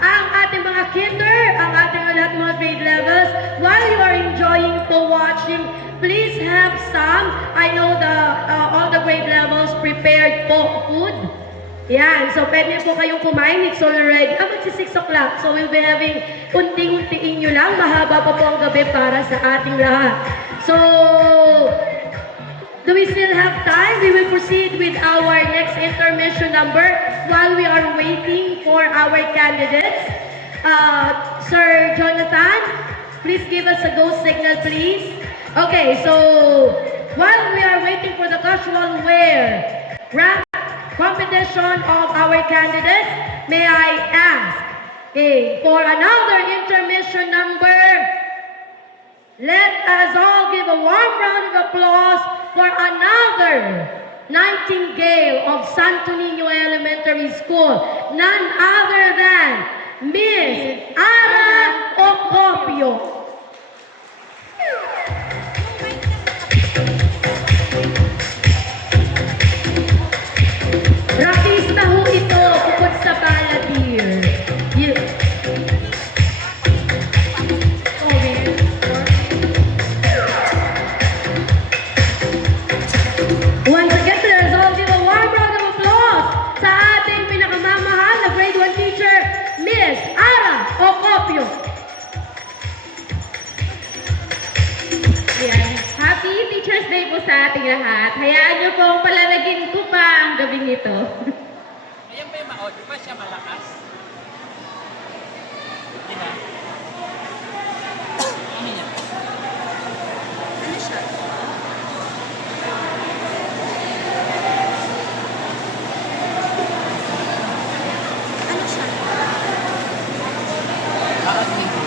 ang ating mga kinder, ang ating lahat mga grade levels, while you are enjoying po watching, please have some. I know all the grade levels prepared po food. Yan, so pwede po kayong kumain. It's already, magsi 6 o'clock. So we'll be having, unti-untiin nyo lang. Mahaba pa po ang gabi para sa ating lahat. So, do we still have time? We will proceed with our next intermission number while we are waiting for our candidates. Sir Jonathan, please give us a go signal, please. Okay, so while we are waiting for the casual wear rap competition of our candidates, may I ask, okay, for another intermission number, let us all give a warm round of applause for another Nightingale of Santo Niño Elementary School, none other than Miss Ara Ocopio. Rakista ho ito, bukod sa Baladir. Once again, let's all give a warm round of applause sa ating pinakamamahal na grade 1 teacher, Miss Ara Ocopio. Yan. Happy Teacher's Day po sa ating lahat. Hayaan niyo pong palalagin ko pa ang gabing ito. Ayan ba yung ma-audio pa siya malakas? Hindi na. Ano niya? Ano siya? Ano siya? Bakit hindi?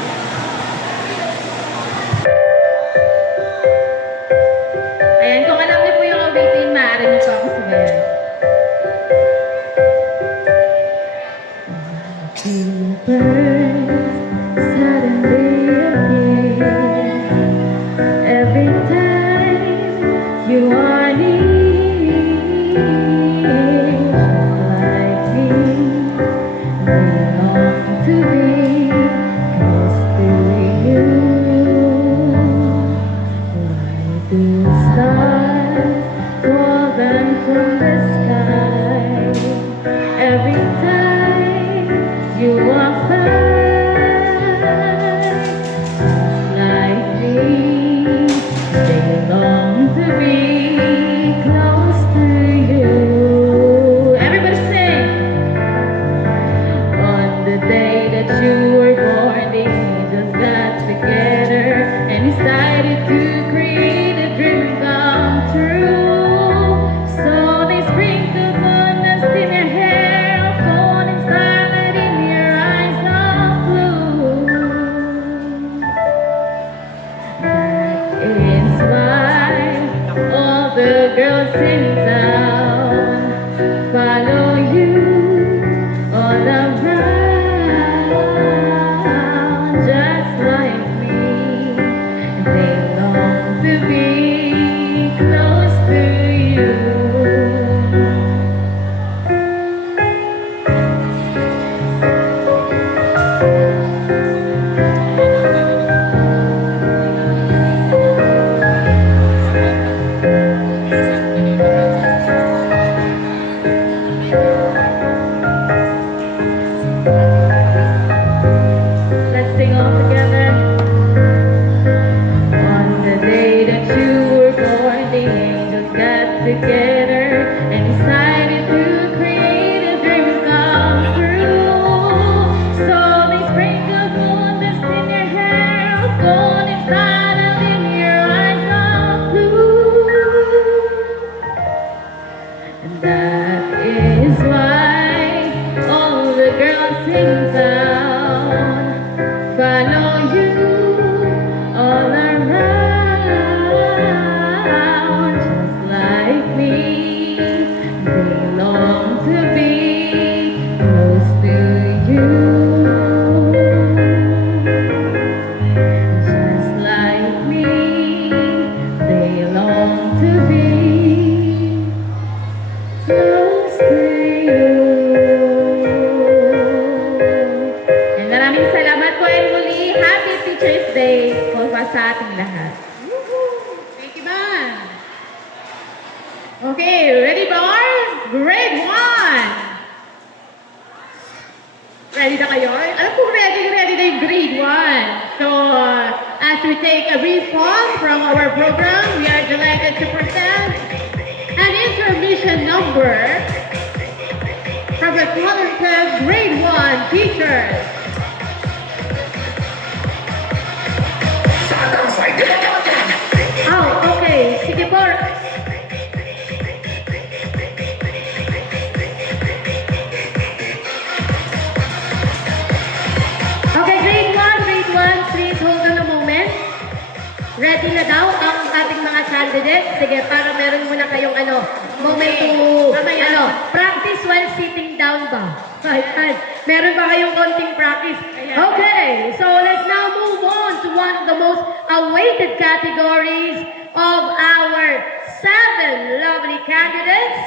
Ayan, kung alam niyo po yung awitin, maaari niyo po ako sabayan. Suddenly again, every time you are near, like me, they long to be close to you. Like the stars fall down from the sky, every time you walk by. Okay, ready boys? Grade 1! Ready na kayo? Alam ko ready na yung grade 1. So, as we take a brief pause from our program, we are delighted to present an intermission number from the talented grade 1 teachers. Oh, okay. Sige po. Okay, grade 1, please hold on a moment. Ready na daw ang ating mga candidates. Sige, para meron muna kayong moment to, practice while sitting down ba? Ayan. Meron ba kayong konting practice? Okay, so let's now move on to one of the most awaited categories of our 7 lovely candidates.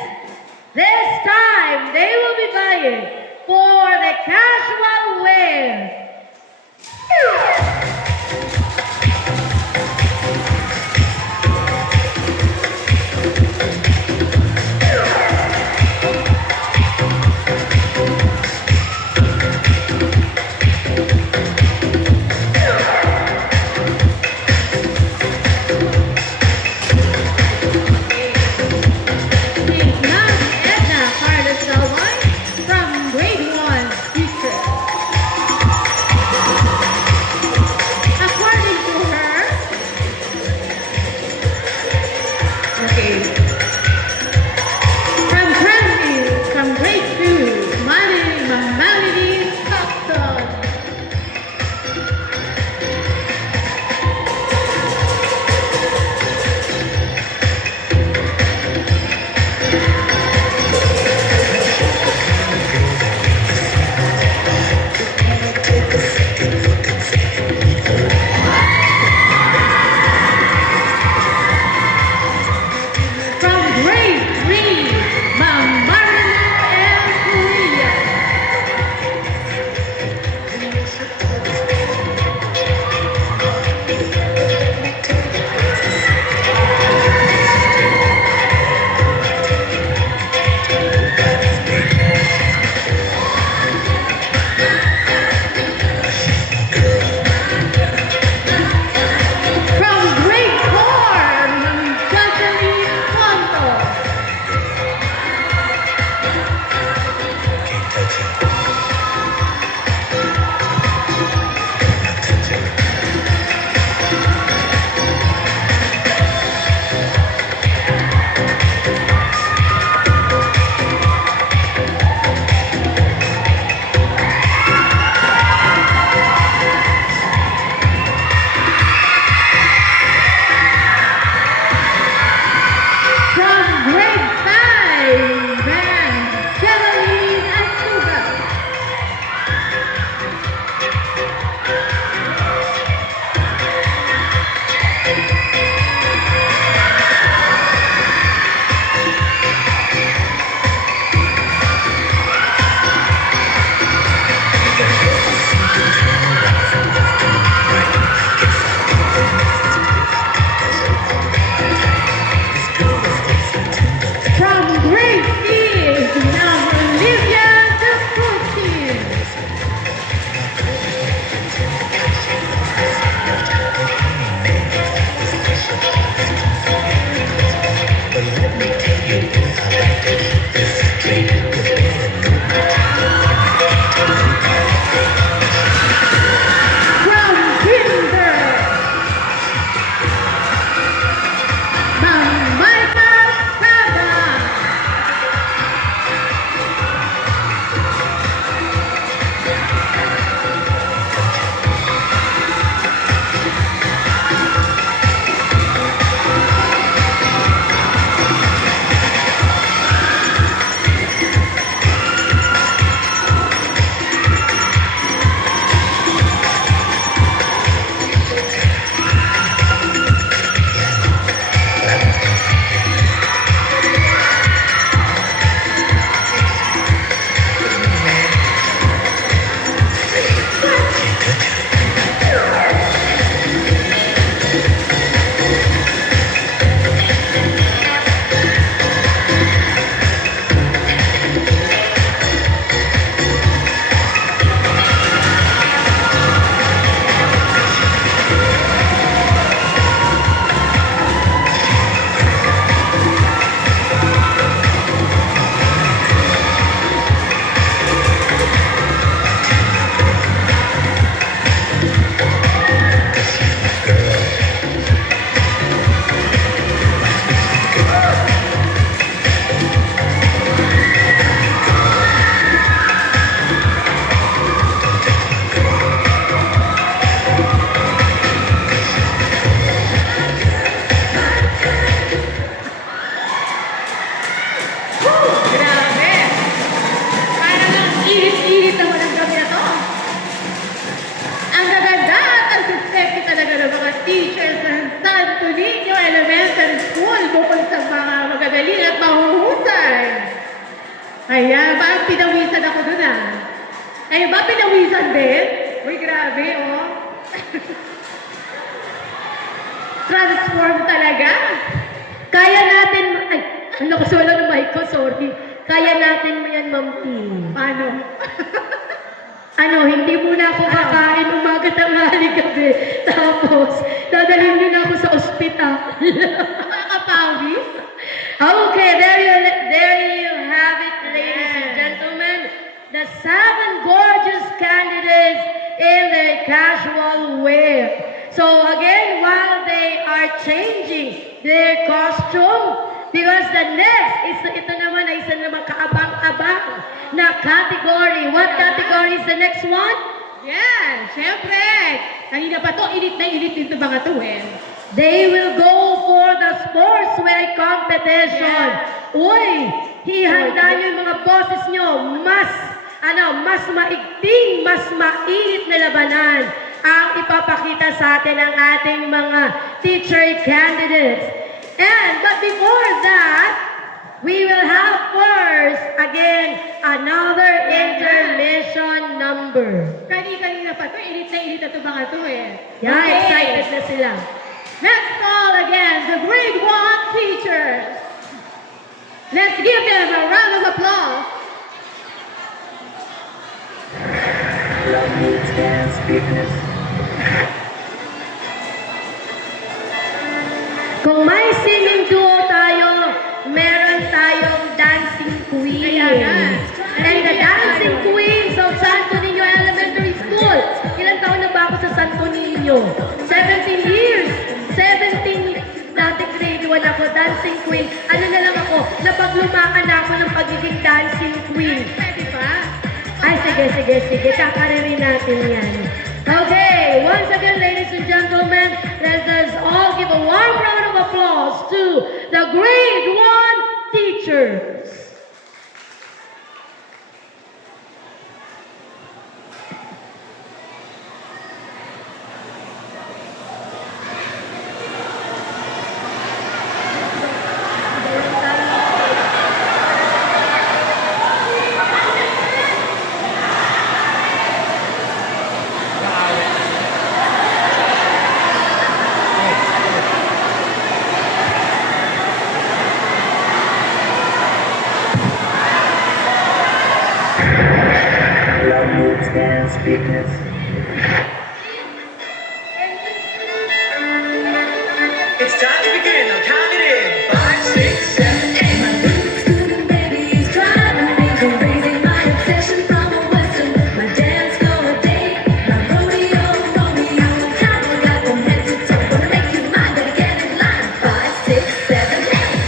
This time, they will be vying for the casual wear. Init-init naman ang gabi na to. Ang gaganda at ang sexy talaga ng mga teachers ng Santo Niño Elementary School bukod sa mga magagaling at mahuhusay. Ayan, parang pinawisan ako dun ah. Ayun ba, pinawisan din? Uy, grabe oh. Transform talaga. Kaya natin, ay, ano kasi wala ng mic ko, sorry. Kaya natin mo yan, Ma'am P. Paano? Ano, hindi muna ako kakain umaga tanghali gabi. Tapos, dadalhin niyo na ako sa ospital. Nakakapawis? Okay, there you have it, ladies and gentlemen. The 7 gorgeous candidates in their casual wear. So again, while they are changing their costume, because the next is ito naman ay isa naman kaabang-abang na category. What category is the next one? Yan, syempre. Kanina pa to, init na init dito mga to eh. They will go for the sportswear competition. Uy, hihanda nyo yung mga boses nyo. Mas maigting, mas mainit na labanan ang ipapakita sa atin ng ating mga teacher candidates. But before that, we will have first, again, another intermission number. Kanina pa to, init na to mga to eh. Yeah, okay. Excited na sila. Let's call again the grade 1 teachers. Let's give them a round of applause. Love moves, dance, fitness. Kung may singing duo tayo, meron tayong dancing queen. And the dancing queens of Santo Niño Elementary School. Ilang taon na ba ako sa Santo Niño? 17 years. 17, dati grade 1 ako, dancing queen. Ano na lang ako, napaglumaan na ako ng pagiging dancing queen. Pwede pa? Ay, sige. Kakaririn natin yan. Okay, once again, ladies and gentlemen, let us all give a warm round of applause to the grade 1 teachers. Love moves, dance, fitness. It's time to begin. Now count it in. 5, 6, 7, 8. My favorite student baby is driving me crazy. My obsession from a western, my dance floor date, my rodeo Romeo. Time I got from head to toe, gonna make you mine. Better get in line. 5, 6, 7, 8.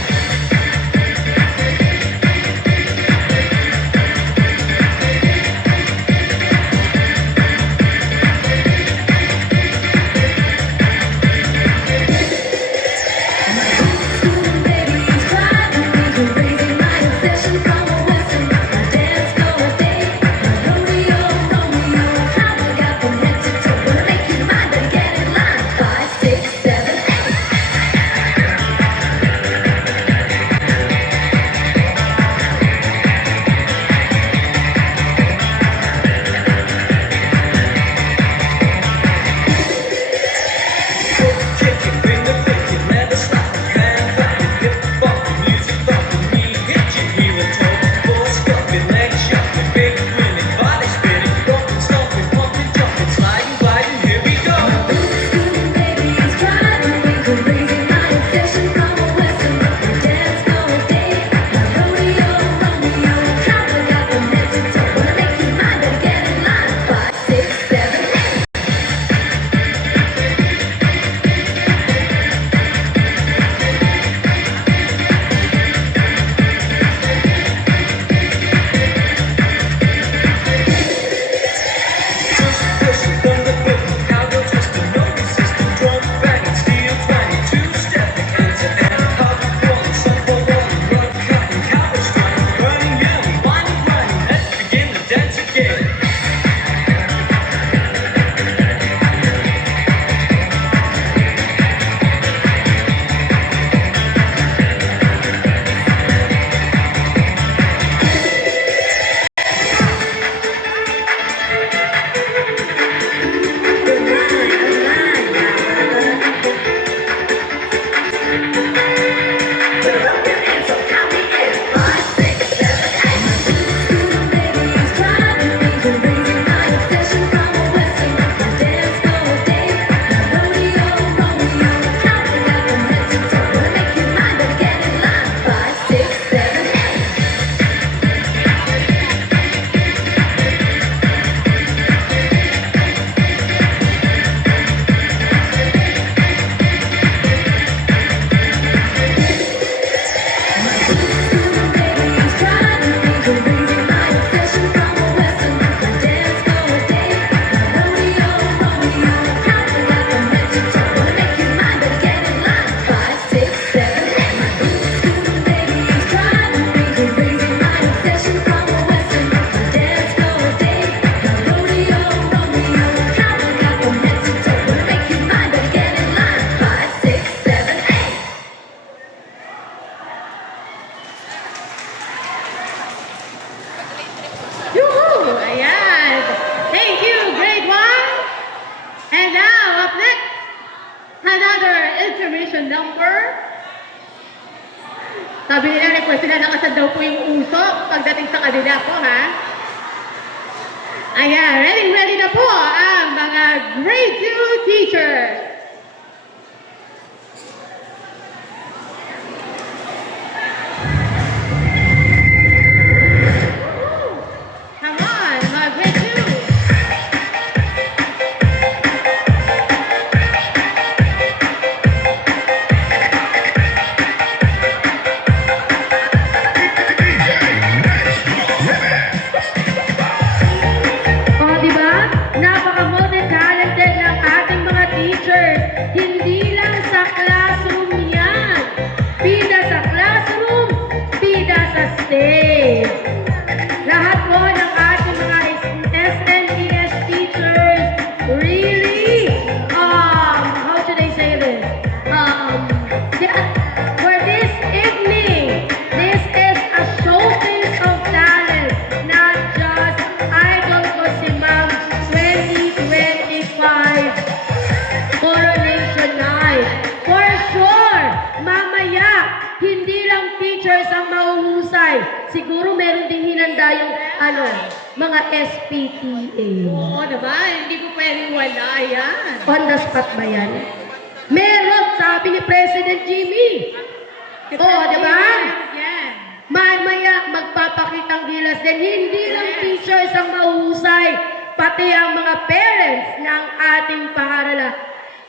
another information number. Sabi nila, request nila nakasan daw po yung usok pagdating sa kanila po, ha? Ayan, ready na po ang mga grade 2 teachers. Come on, mga grade 2. O, di ba? Napaka-multi-talented ng ating mga teachers. Hindi lang sa classroom yan. Bida sa classroom, bida sa stage. Lahat po ng ating mga SNES teachers really, how should I say this? For this evening, this is a showcase of talent, not just Idol ko si Ma'am 2025 Coronation Night. For sure, mamaya, hindi lang teachers ang mahuhusay. Siguro meron din hinanda yung mga SPTA. Oo, diba? Hindi po pwedeng wala yan. On the spot ba yan? Meron, sabi ni President Jimmy. Oo, di ba? Yan. Mamaya magpapakitang gilas din. Hindi lang teachers ang mahusay, pati ang mga parents ng ating paaralan.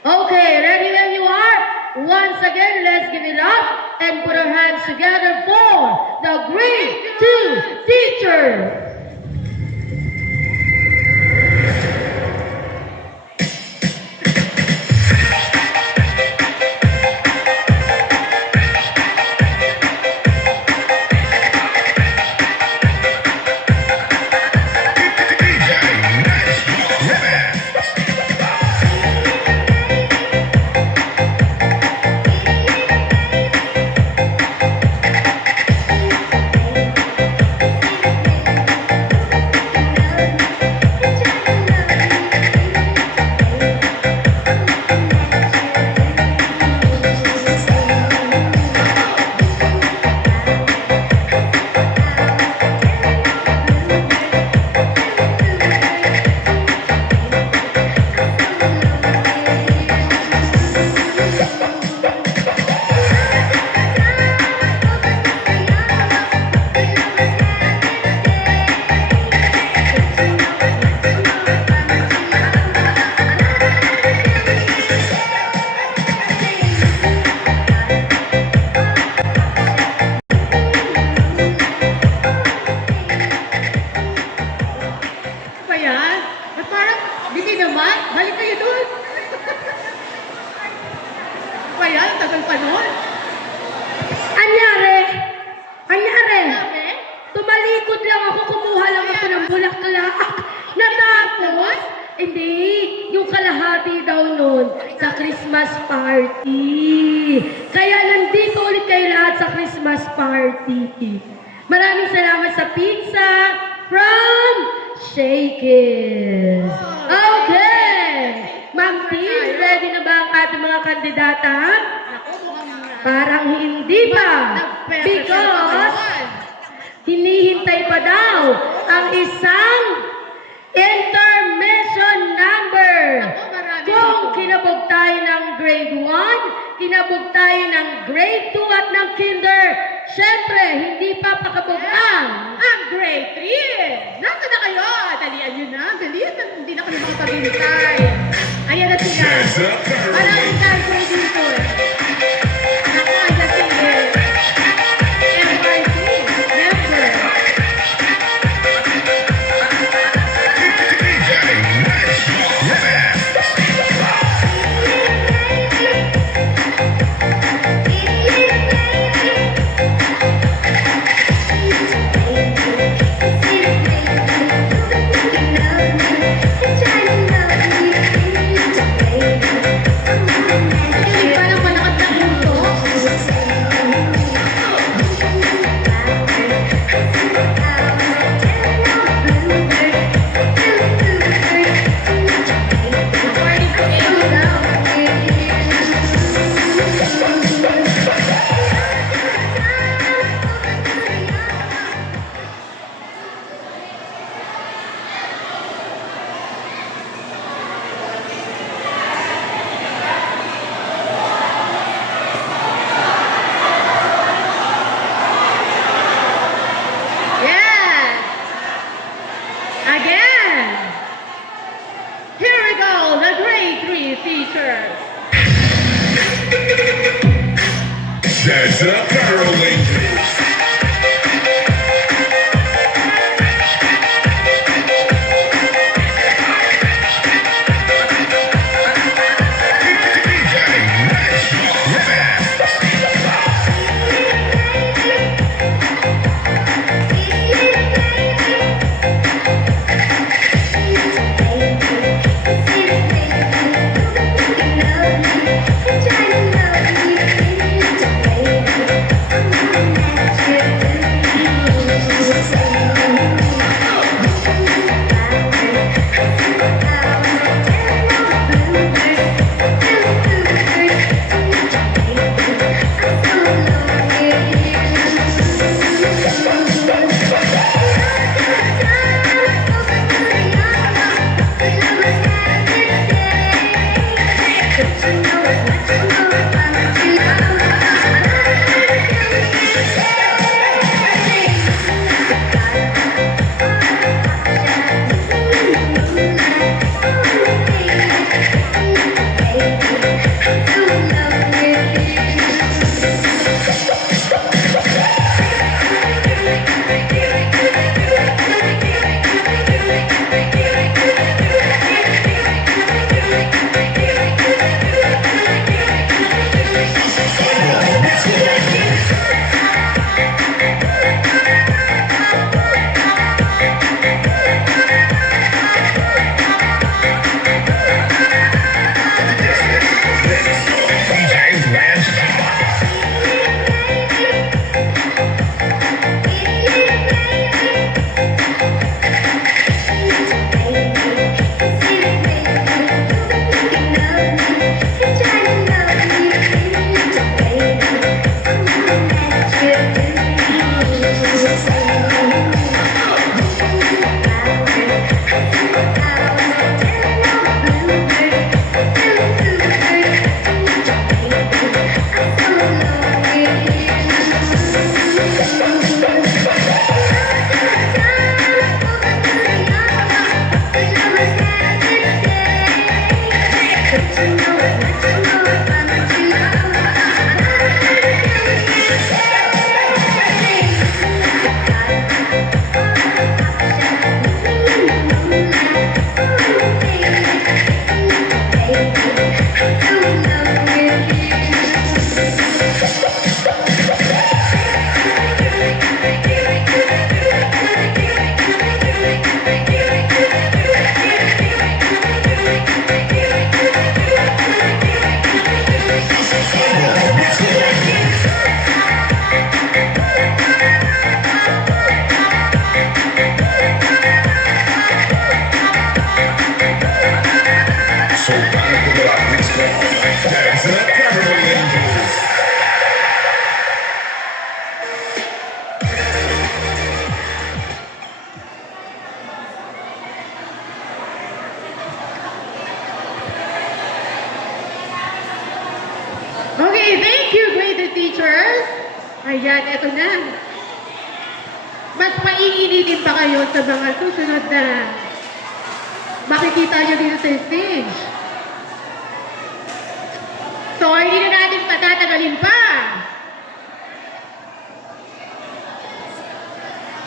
Okay, ready when you are? Once again, let's give it up and put our hands together for the grade 2 teachers. Pa yan? At parang, hindi naman. Balik kayo doon. Pa yan? Tagal pa nun. Anyari? Anyari? Sabi? Tumalikod lang ako, kumuha lang ako ng bulaklak. Natapos, hindi, yung kalahati daw nun sa Christmas party. Kaya nandito ulit kayo lahat sa Christmas party. Maraming salamat sa pizza from Shakey's. Okay! Ma'am Team, ready na ba ang ating mga kandidata? Ako, mukhang Parang hindi pa. Because hinihintay pa daw ang isang intermission number. Kung kinabog tayo ng grade 1, kinabog tayo ng grade 2 at ng kinder, syempre, hindi pa pakabog ang grade 3. Nasa na kayo? Dalian nyo na. Dalian na. Hindi na kami makapaghintay. Ayan na sila. Maraming tayo dito. Ako, sa sige. MRC. Member. Trying to love me. Ayan, eto na. Mas maiinitin pa kayo sa mga susunod na makikita nyo dito sa stage. So, hindi na natin patatagalin pa.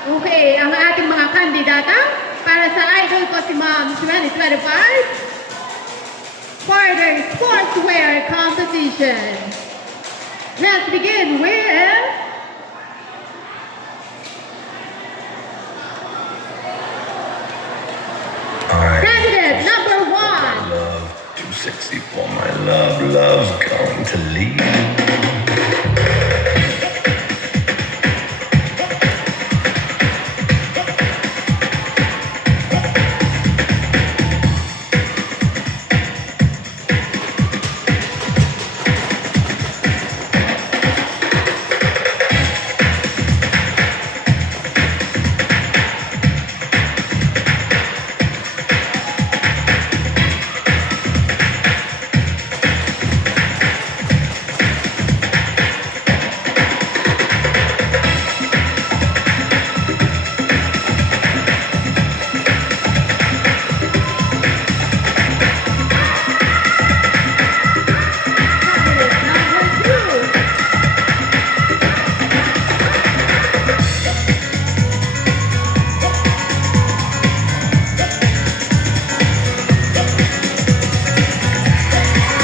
Okay, ang ating mga kandidata para sa Idol ko si Mom 2025 for the sportswear competition. Let's begin with candidate number 1. Love, too sexy for my love. Love's going to leave.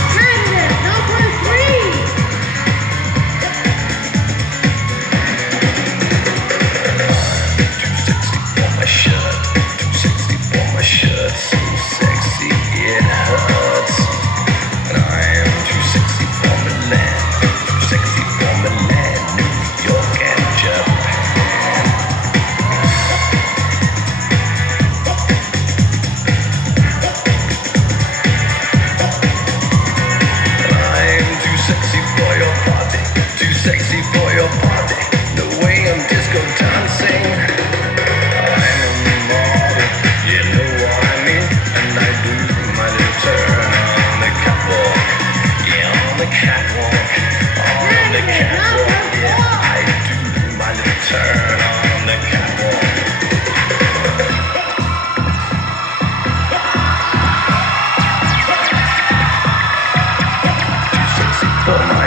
Candidate number 3. Too sexy for my shirt. Too sexy for my shirt. So sexy it hurts. And I am too sexy for Milan. Too sexy for Milan, New York and Japan. I am too sexy for your party. Too sexy for your party. The way I'm disco dancing. I'm a model, you know what I mean. And I do my little turn on the catwalk. Yeah, on the catwalk. On the catwalk. Yeah, I do my little turn on the catwalk. Too sexy for my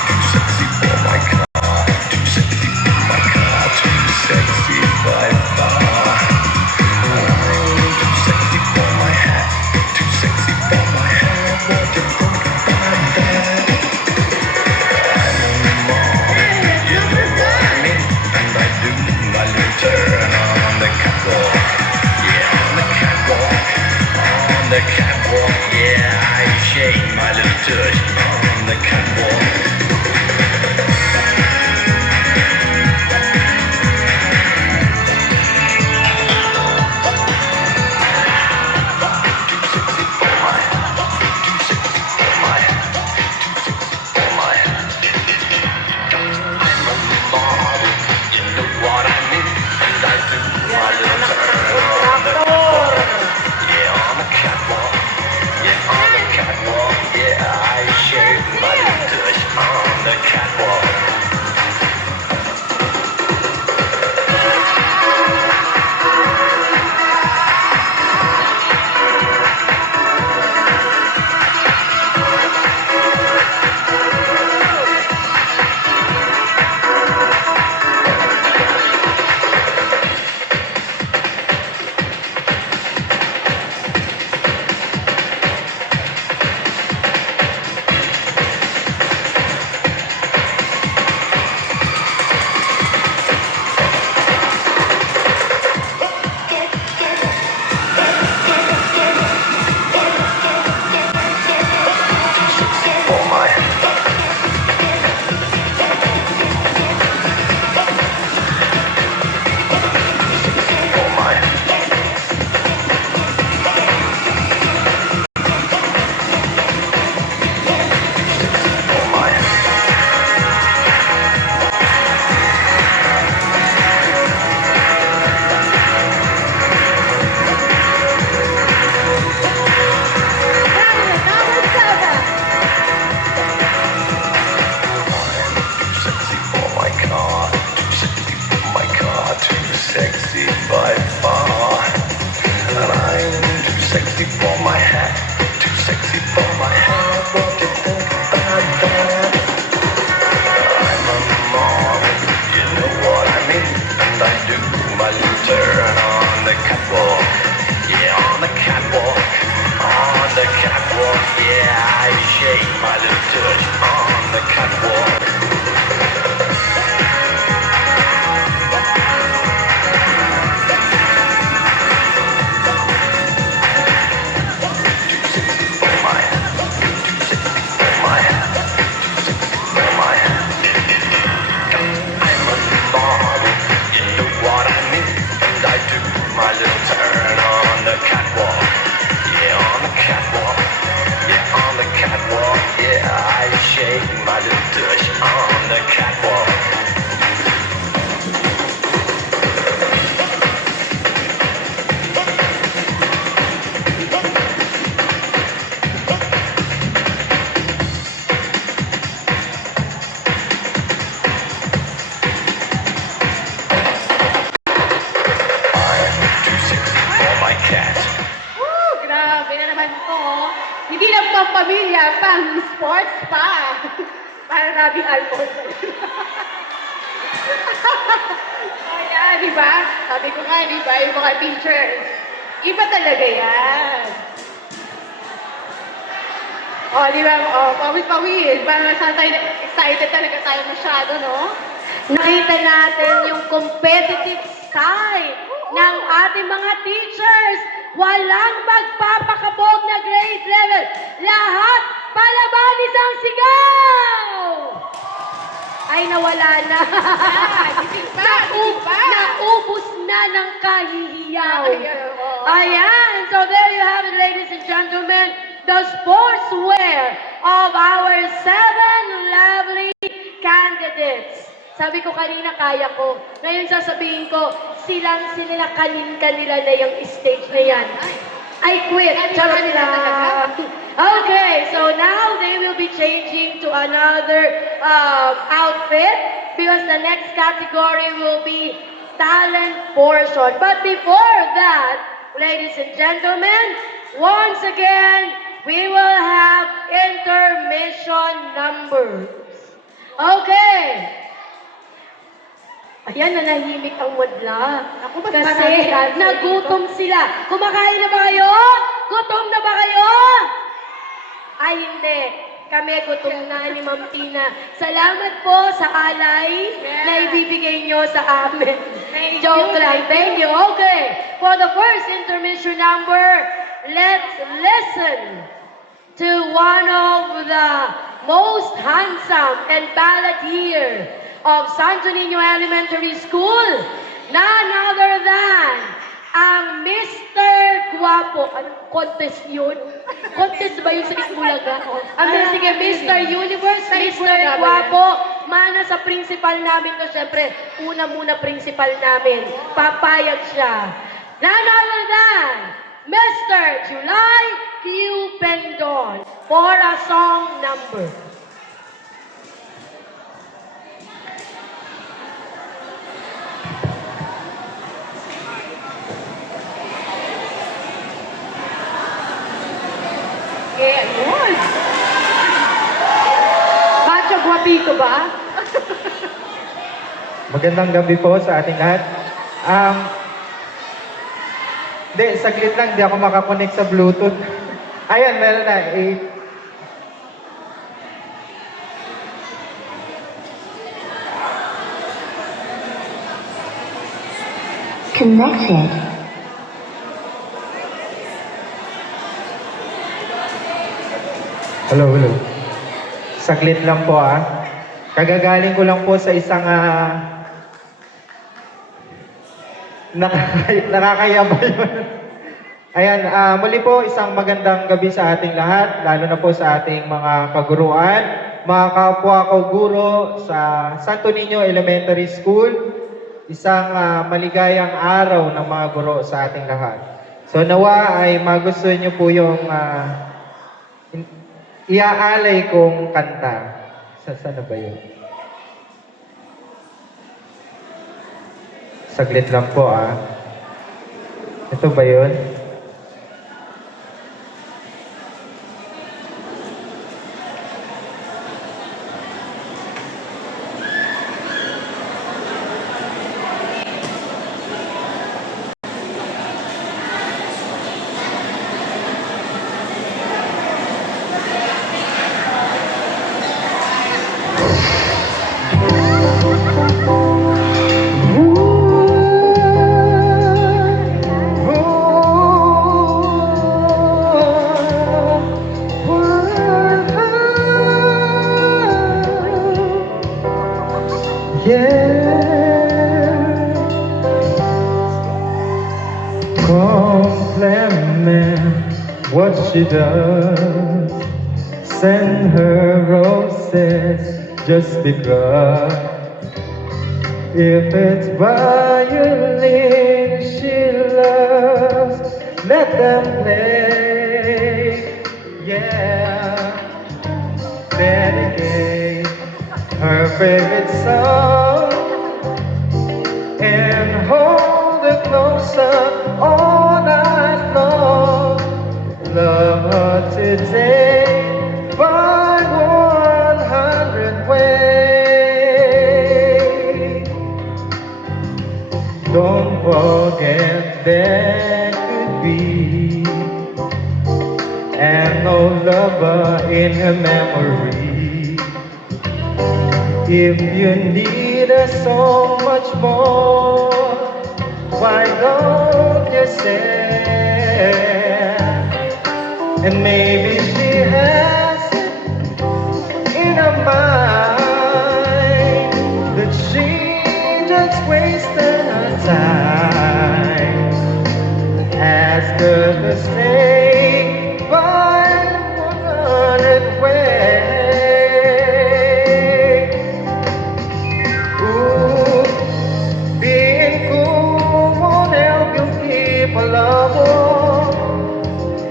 too sexy for my car. Too sexy for my car. Too sexy by far. I'm too sexy for my hat. Too sexy for my hat. What do you think about that? I'm a model, you know what I mean. And I do my little turn on the catwalk. Yeah, on the catwalk. On the catwalk. Yeah, I shake my little touch on the catwalk. Yeah, on the catwalk, yeah, I shake my little touch on hat, too sexy for my heart. What do you think about that? I'm a model, you know what I mean. And I do my little turn on the catwalk. Yeah, on the catwalk. On the catwalk, yeah, I shake my little touch on the catwalk. My little turn on the catwalk. Yeah, on the catwalk. Yeah, on the catwalk. Yeah, I shake my little tush on the catwalk. Too sexy for my cat. Woo! Grabe na naman to. Hindi lang pang pamilya, pang sports pa. Para Rabi Alfonso. Ayan, di ba? Sabi ko nga, di ba, yung mga teachers. Iba talaga yan. O, di ba? O, pawis-pawis. Parang excited talaga tayo masyado, no? Nakita natin yung competitive side ng ating mga teachers. Walang magpapakabog na grade level. Lahat palaban isang sigaw! Ay, nawala na. Naubos na ng kahihiyaw. Ayan. So there you have it, ladies and gentlemen. The sportswear of our 7 lovely candidates. Sabi ko kanina, kaya ko. Ngayon sasabihin ko, sila kanila na yung stage na yan. I quit. Charot lang. Okay, so now they will be changing to another outfit because the next category will be talent portion. But before that, ladies and gentlemen, once again, we will have intermission numbers. Okay. Ayan, nanahimik ang wadla. Kasi nagutom sila. Kumakain na ba kayo? Gutom na ba kayo? Ay, hindi. Kami gutom na ni Ma'am Tina. Salamat po sa alay na ibibigay nyo sa amin. Joke lang. Thank you. Okay. For the first intermission number, let's listen to one of the most handsome and balladeer of Santo Niño Elementary School, none other than ang Mr. Guapo. Anong contest yun? Contest ba yun sa Itbulaga? Sige, Mr. Universe, Mr. Guapo. Mana sa principal namin to, syempre, una-muna principal namin. Papayag siya. None other than Mr. July Q. Pendon for a song number. Ayun. Macho guapito ba? Magandang gabi po sa ating lahat. Saglit lang, di ako makakonect sa Bluetooth. Ayan, meron na. Connected. Hello. Saglit lang po Kagagaling ko lang po sa isang nakakaya ba yun? Ayan, muli po isang magandang gabi sa ating lahat, lalo na po sa ating mga kaguruan, mga kapwa ko guro sa Santo Niño Elementary School. Isang maligayang araw ng mga guro sa ating lahat. So nawa ay magustuhan niyo po yung iaalay kong kanta. Saan na ba yun? Saglit lang po Ito ba yun? she does. Send her roses just because. If it's violin she loves, let them play. Yeah, dedicate her favorite song and hold her closer all night long. Love her today by 100 ways. Don't forget there could be an old lover in her memory. If you need her so much more, why don't you say? And maybe she has it in her mind that she just wasted her time. Ask her to stay by 100 ways. Ooh, being cool won't help you keep a lover.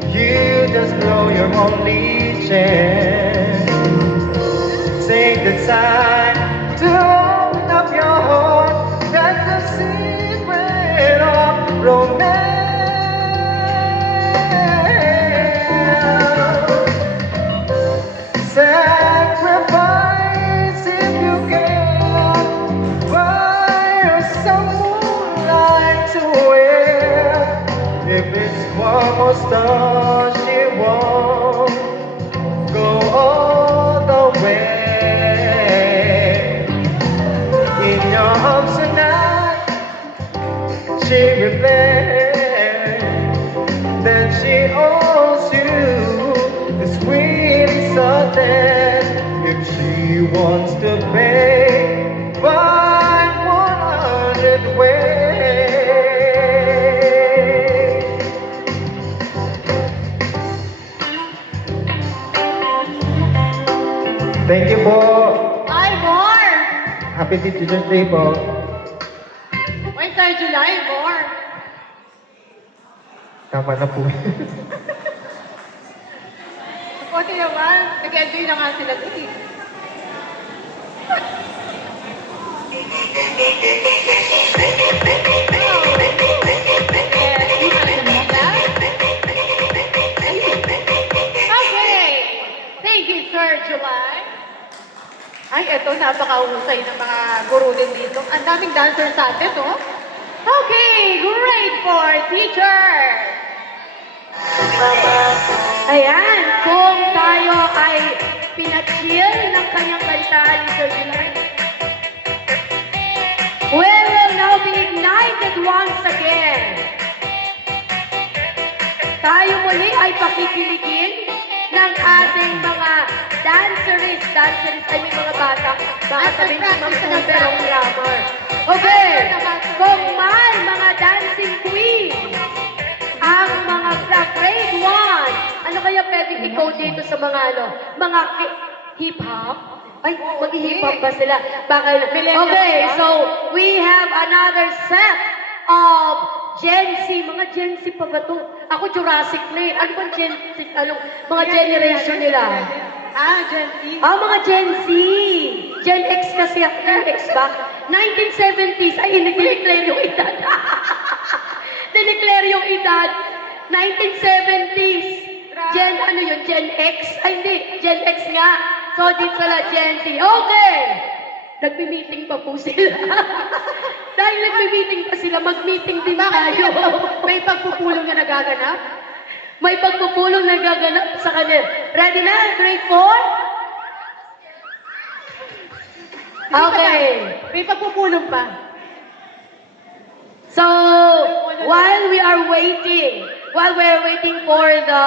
You just blow your only chance. Take the time to open up your heart. That's the secret of romance. Sacrifice if you can. Buy her some moonlight to wear. If it's one more star she wants, go all the way. In your arms tonight, she reflects that she owes you the sweetest of death. If she wants to pay, find 100 ways. Thank you po. Ay, more! Happy Teacher's Day po. Wait, tayo July, more! Tama na po. Buti naman, nag-enjoy na nga sila dun eh. Okay. Thank you, Sir July. Ay, eto, napakahusay ng mga guru din dito. Ang daming dancers sa atin, no? Okay, great for teacher! Ayan, kung tayo ay pinachill ng kanyang kantahan ni Sir July, we will now be ignited once again. Tayo muli ay pakikiligin ng ating mga danceries, ay may mga bata, baka sabihin ko mga pero grammar. Okay, kung may mga dancing queen, ang mga grade 1, ano kaya pwedeng ikaw dito sa mga mga hip-hop? Ay, mag-hip-hop ba sila? Baka, okay, so we have another set of Gen Z. Mga Gen Z pa ba to? Ako Jurassic na eh. Ano bang Gen Z? Anong mga generation nila? Gen Z? Mga Gen Z. Gen X kasi ako. Gen X ba? 1970s. Ay, dineclare yung edad. Dineclare yung edad. 1970s. Gen, ano yun? Gen X? Ay, hindi. Gen X nga. So, dito pala Gen Z. Okay. Nagmi-meeting pa po sila. Dahil nagmi-meeting pa sila, mag-meeting din tayo. May pagpupulong na nagaganap? May pagpupulong na nagaganap sa kanila. Ready na? Grade 4? Okay. May pagpupulong pa. So, while we're waiting for the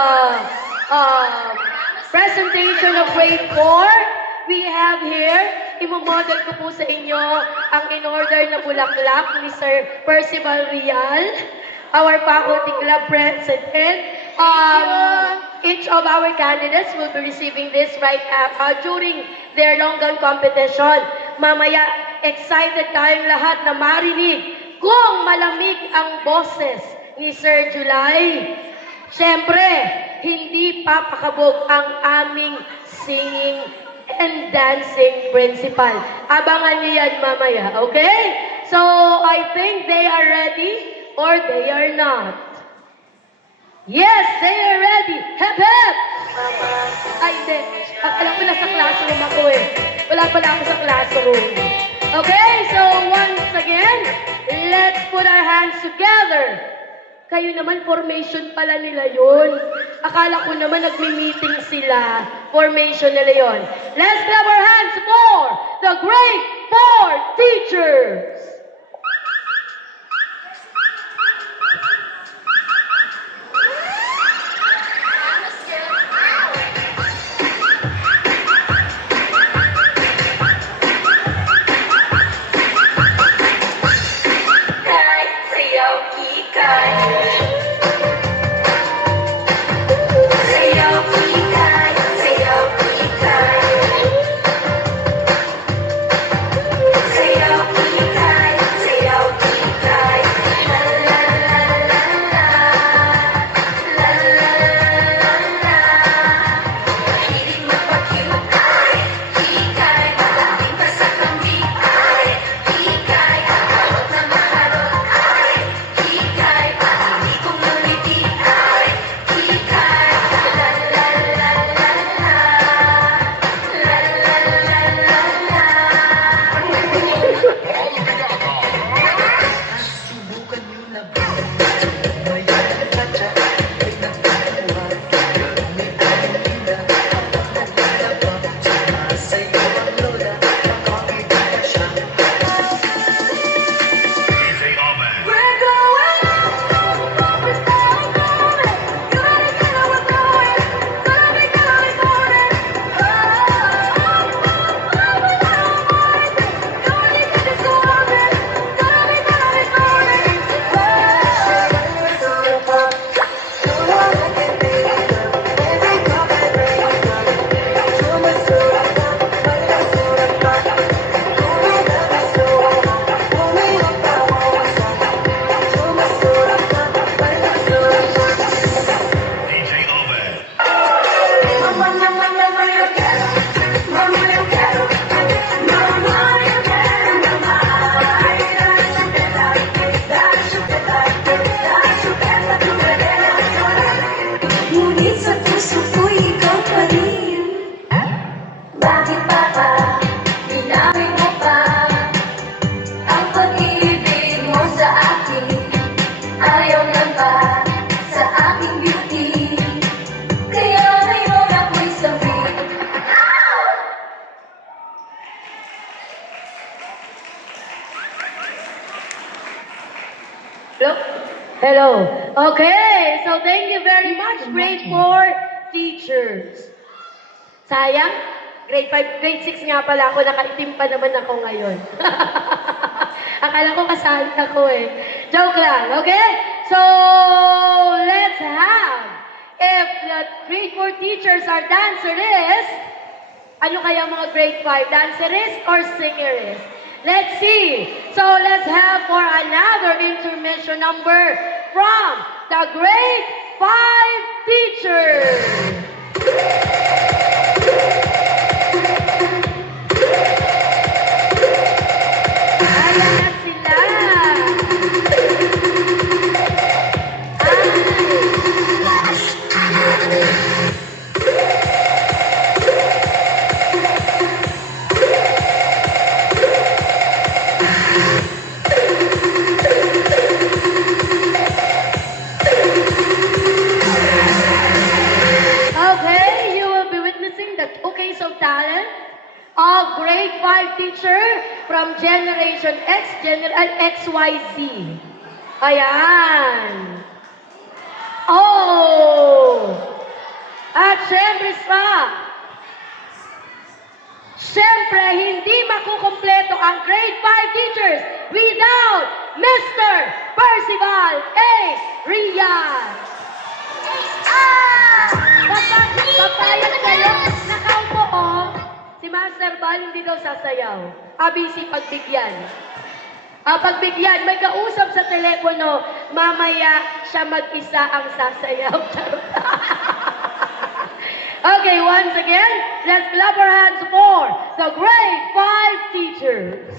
presentation of grade 4, we have here, imomodel ko po sa inyo ang in-order na bulaklak ni Sir Percival Rial, our faculty club president. Each of our candidates will be receiving this during their long gun competition. Mamaya, excited tayong lahat na marinig kung malamig ang boses ni Sir July. Siyempre, hindi papakabog ang aming singing and dancing principal. Abangan niyo yan mamaya, okay? So, I think they are ready or they are not. Yes, they are ready. Hep, hep! Ay, hindi. Alam ko nasa classroom ako eh. Wala pala ako sa classroom. Okay, so once again, let's put our hands together. Kayo naman, formation pala nila yun. Akala ko naman nagmi-meeting sila. Formation nila yun. Let's clap our hands for the Grade 4 teachers. Ngunit sa puso ko'y ikaw pa rin. Bakit pa ba binawi mo pa ang pag-ibig mo sa akin? Ayaw lang ba sa aking beauty? Kaya ngayon ako'y sabi. Hello? Hello. Okay, so thank you very much, Grade 4 teachers. Sayang, Grade 5, Grade 6 nga pala ako, nakaitim pa naman ako ngayon. Akala ko kasali ako eh. Joke lang, okay? So, let's have, if the Grade 4 teachers are dancerist, ano kaya mga Grade 5, dancerist or singerist? Let's see. So let's have for another intermission number from the Grade 5 teachers. Ayan na sila. Okay, you will be witnessing the showcase of talent of Grade 5 teacher from Generation X, XYZ. Ayan. Oh! At syempre, hindi makukumpleto ang Grade 5 teachers without Mr. Percival A. Riaz. Papayag kayo. Nakaupo, oh. Si Master Bal hindi daw sasayaw. ABC pagbigyan. Pagbigyan, may kausap sa telepono, mamaya siya mag-isa ang sasayaw. Okay, once again, let's clap our hands for the grade 5 teachers.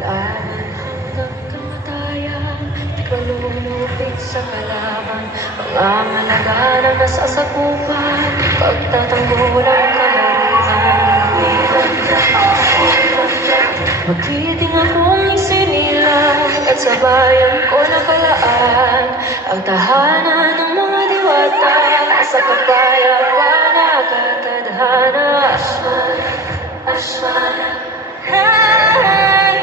Laban hanggang kamatayan, di ka lumulupit sa kalaban. Pangangalaga na nasasakupan, pagtatanggol ang kamalian. Magtiting akong isinilang at sa bayan ko nakalaan ang tahanan ng mga diwata sa kapayapaan na katadhana. Ashwana, Ashwana, hey,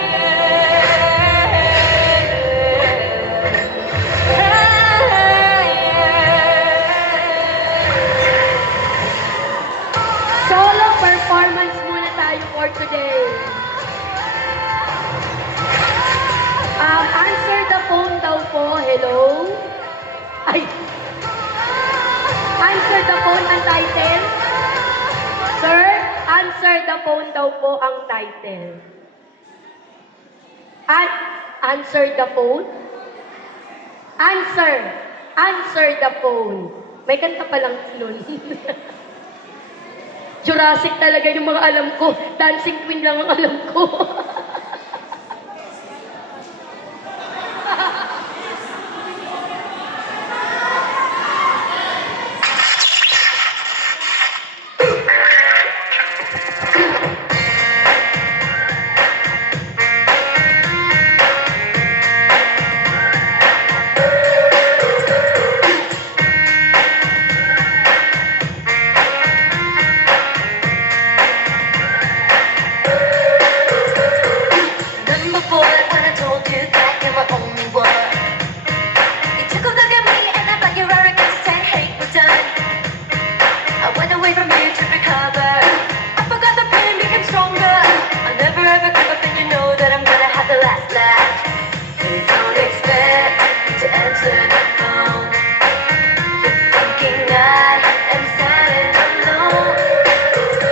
Solo performance muna tayo for today. Answer the phone daw po. Hello? Ay. Answer the phone ang title. Sir, answer the phone daw po ang title. Answer the phone? Answer. Answer the phone. May kanta pa lang nun. Jurassic talaga yung mga alam ko. Dancing Queen lang ang alam ko. Remember before when I told you that you're my only one? You took a look at me and I thought your arrogance said, hey, we're done. I went away from you to recover. I forgot the pain became stronger. I'll never ever give up and you know that I'm gonna have the last laugh. You don't expect me to answer the phone. You're thinking I am sad and alone.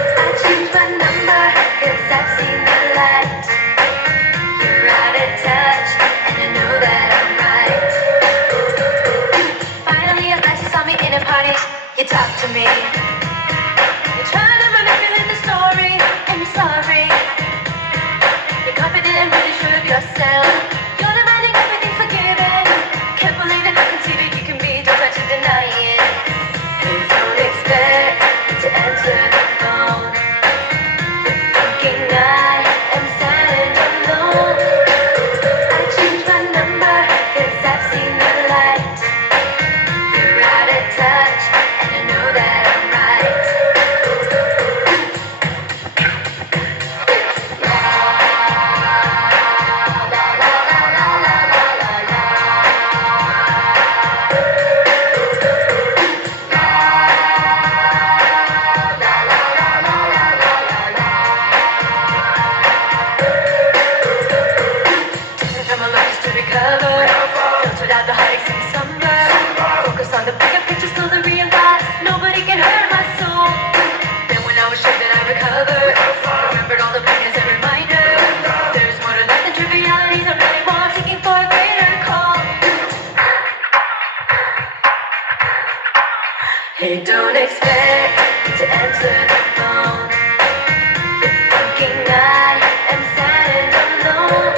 I changed my number 'cause I've seen the light. You're out of touch, and I know that I'm right. Finally, at last, you saw me in a party. You talked to me. You're trying to manipulate the story, and you're sorry. You're confident and really sure of yourself. You're demanding everything forgiven. Can't believe that I can see that you can be. Don't try to deny it. You don't expect me to answer the phone. You're thinking I am sad and alone. I changed my number 'cause I've seen the light. You're out of touch, and I know that I'm right. Just from my life to recover. Filtered out the heartaches in summer. Focus on the bigger picture, still the real life. Nobody can hurt my soul. Then when I was sure that I recovered, remembered all the pain as a reminder. There's more to life than trivialities. I really want taking for a greater call. Hey, don't expect me to answer the phone. You're thinking I am sad and alone.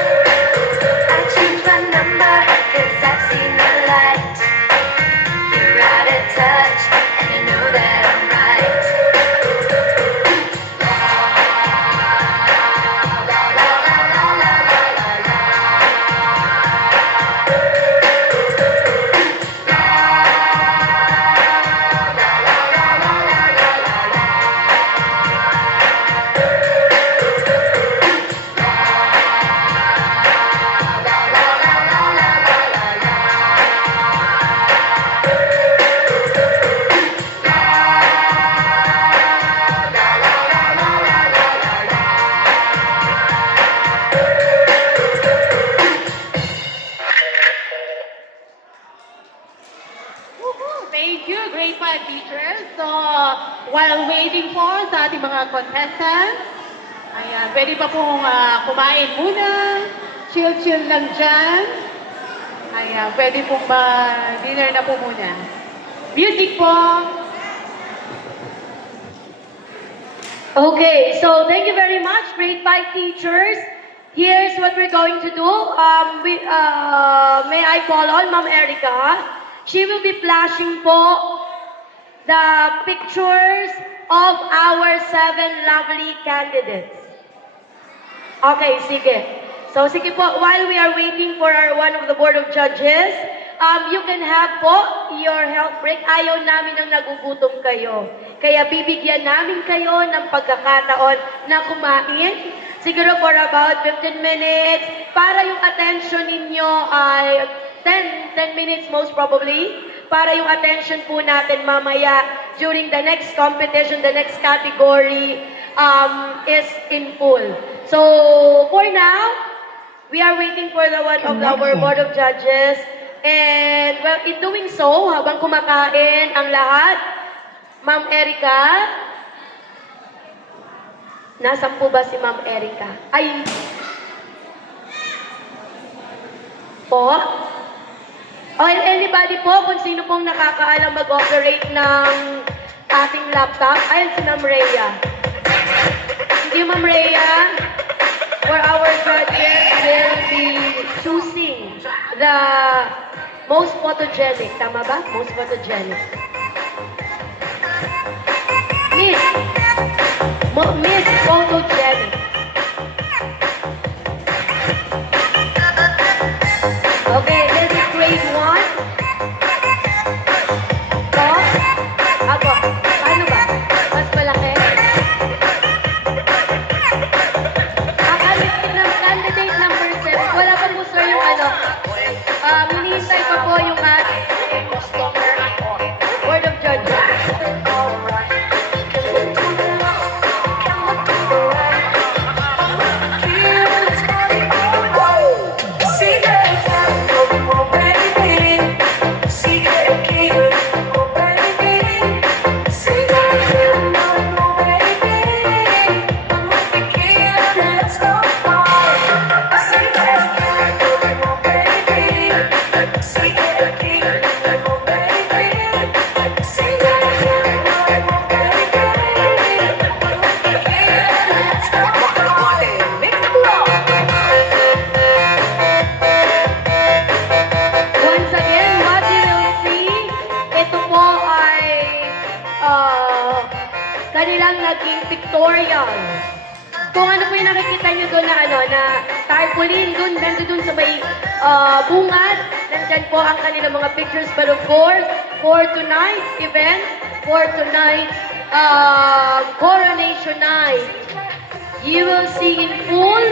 I changed my number 'cause I've seen the light. You're out of touch, and I know that I'm right. Thank you, grade 5 teachers. So, while waiting po sa ating mga contestants, ayan, pwede pa pong kumain muna. Chill-chill lang dyan. Ayan, pwede pong dinner na po muna. Music po. Okay, so thank you very much, grade 5 teachers. Here's what we're going to do. May I call on Ma'am Erica? She will be flashing po the pictures of our 7 lovely candidates. Okay, sige. So sige po, while we are waiting for one of the Board of Judges, you can have po your health break. Ayaw namin ang nagugutom kayo. Kaya bibigyan namin kayo ng pagkakataon na kumain. Siguro for about 15 minutes. Para yung attention ninyo ay 10 minutes most probably. Para yung attention po natin mamaya during the next competition, the next category is in full. So for now, we are waiting for the one of our Board of Judges. And well, in doing so, habang kumakain ang lahat, Ma'am Erica, nasan po ba si Ma'am Erica? Ay, po? O anybody po, kung sino pong nakakaalam mag-operate ng ating laptop? Ayun si Ma'am Rhea. Hindi Ma'am Rhea, for our judges will be choosing the most photogenic. Tama ba? Most photogenic. Miss Photogenic. Okay, this is grade 1. So, ako, paano ba? Mas malaki? Candidate number 7. Wala pa po sir yung ano. Hinihintay pa po yung Board of Judges. Once again, what you will see, ito po ay kanilang naging pictorial. Kung ano po yung nakikita nyo doon na na tarpaulin, nandun sa may bungad, nandyan po ang kanilang mga pictures. But of course, for tonight's event, for tonight's coronation night, you will see in full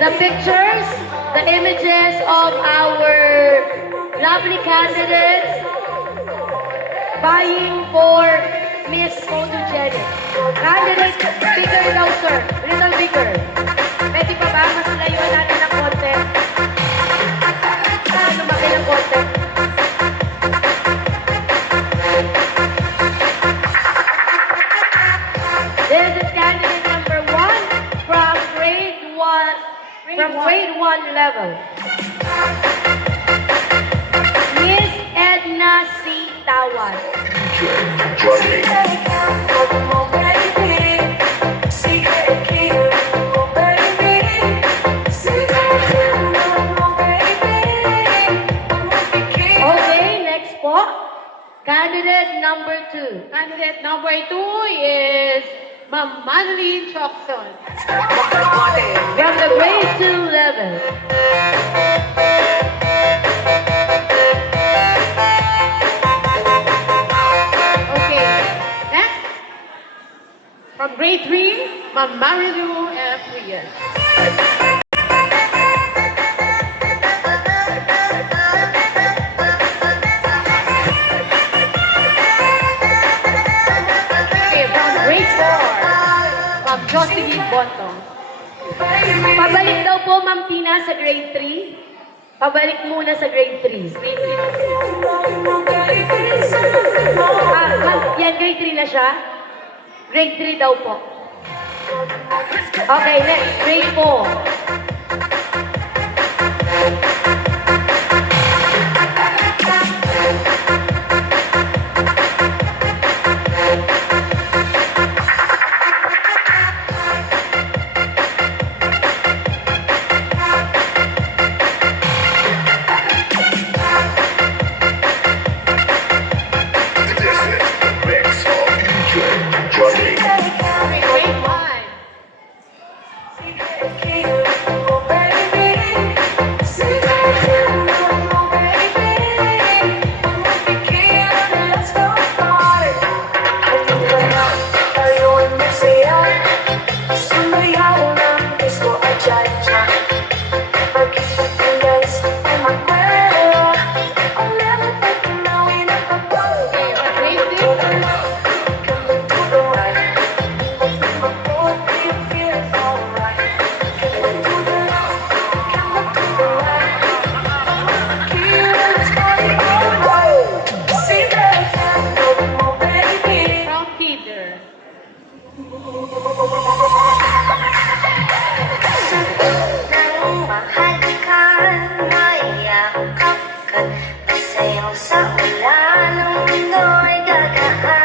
the pictures, the images of our lovely candidates vying for Miss Photogenic. Candidate, bigger daw sir. Little bigger. Pwede pa ba? Mas layuan natin ng konti. Lumaki ng konti. This is candidate number 1 from grade 1 level. Miss Edna C. Tawad. Okay, next po. Candidate number 2. Candidate number 2 is Ma'am Madeline Chokson. From the grade 2 level. Okay, next. From grade 3, Ma'am Marilu F. Reyes. Okay, from grade 4, Ma'am Jocelyn Bontong. Pabalik daw po, Ma'am Tina, sa grade 3. Pabalik muna sa grade 3. Yan, grade 3 na siya? Grade 3 daw po. Okay, next, grade 4. This is the mix of DJ Johnny. Grade 1. Grade 6. From theater. Mahal ka, naiyakap ka, masayang sa ulan ng mundo'y gagaan.